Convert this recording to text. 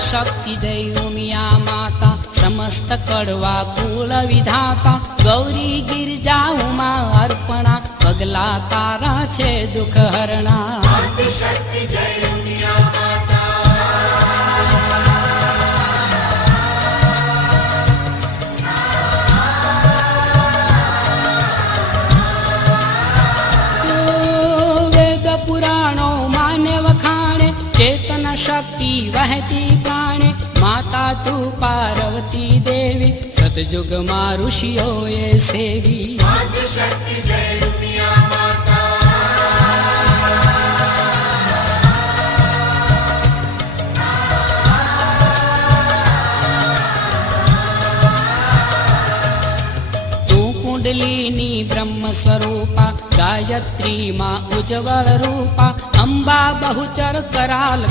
शक्ति जय उमिया माता समस्त कड़वा कुल विधाता गौरी गिरजा उमा अर्पणा पगला तारा छे दुख हरणा शक्ति जय उमिया माता वेद पुराणों माने वखाणे चेतन शक्ति वहती प्राणे माता तू पार्वती देवी सतयुग मां ऋषियों ये सेवी शक्ति जय उमिया माता तू कुंडलिनी ब्रह्म स्वरूपा गायत्री मां उज्ज्वल रूपा अंबा बहुचर कराल